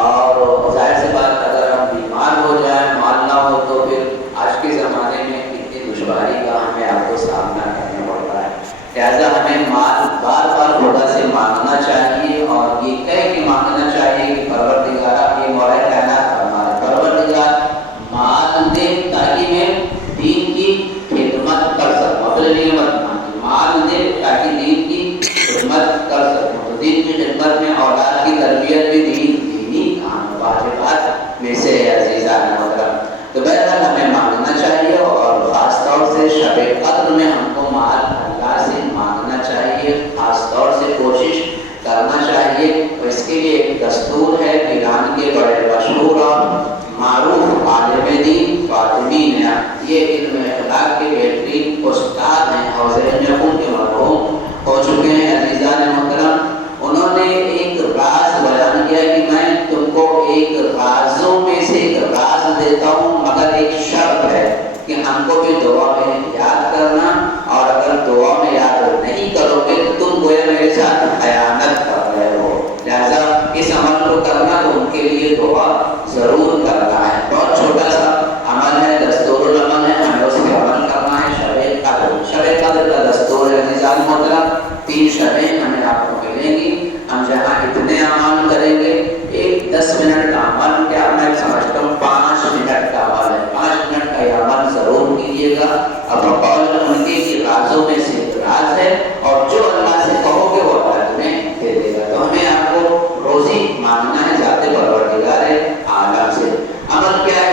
اور ظاہر سی بات اگر ہم بیمار ہو جائیں، مال نہ ہو، تو پھر آج کے زمانے میں کتنی دشواری کا ہمیں آپ کو سامنا کرنا پڑتا ہے۔ لہٰذا ہمیں مال بار بار خدا سے مانگنا چاہیے، اور یہ کہہ کے مانگنا چاہیے کہ پروردگارا، یہ مولا کائنات فرمائے، پروردگار مال دے تاکہ میں دین کی خدمت کر سکوں، اپنے لیے مت مانگی، مال دے تاکہ دین کی خدمت کر سکوں۔ تو دین کی خدمت میں اولاد کی تربیت بھی دینی واجبات میں سے عزیزان محترم۔ تو بہرحال ہمیں مانگنا چاہیے، اور خاص طور سے شب قدر میں ہم کو مال اللہ سے مانگنا چاہیے، خاص طور سے کوشش کرنا چاہیے۔ اور اس کے لیے ایک دستور ہے، ایران کے بڑے مشہور اور معروف عالم دین فاطمی نے، یہ علم اخلاق کے بہترین استاد ہیں اور ذہن خون کے مرحوم ہو چکے ہیں عزیزان محترم۔ انہوں نے ایک راز بیان کیا کہ میں تم کو ایک رازوں میں سے ایک راز دیتا ہوں، مگر ایک شرط ہے کہ ہم کو بھی دعا میں یاد کرنا، اور اگر دعا میں یاد نہیں کرو گے تو تم گویا میرے ساتھ خیانت کر رہے ہو، لہذا اس عمل کو کرنا تو ان کے لیے دعا ضرور کرنا ہے۔ بہت چھوٹا سا عمل ہے، دستور العمل ہے، ہمیں اس پہ عمل کرنا ہے۔ شب قدر کا دستور ہے عزیزان محترم، 3 شبیں ہمیں آپ کو ملیں گی، ہم جہاں اتنے عمل کریں گے، ایک 10 منٹ کا عمل، کیا میں سمجھتا ہوں 5 منٹ کا عمل ہے، 5 منٹ کا یہ عمل ضرور کیجیے گا۔ اب بقول ان کے رازوں میں سے ایک راز ہے، اور جو اللہ سے کہو گے وہ اللہ تمہیں دے دے گا۔ تو ہمیں آپ کو روزی مانگنا ہے ذات پروردگار عالم سے۔ عمل کیا ہے؟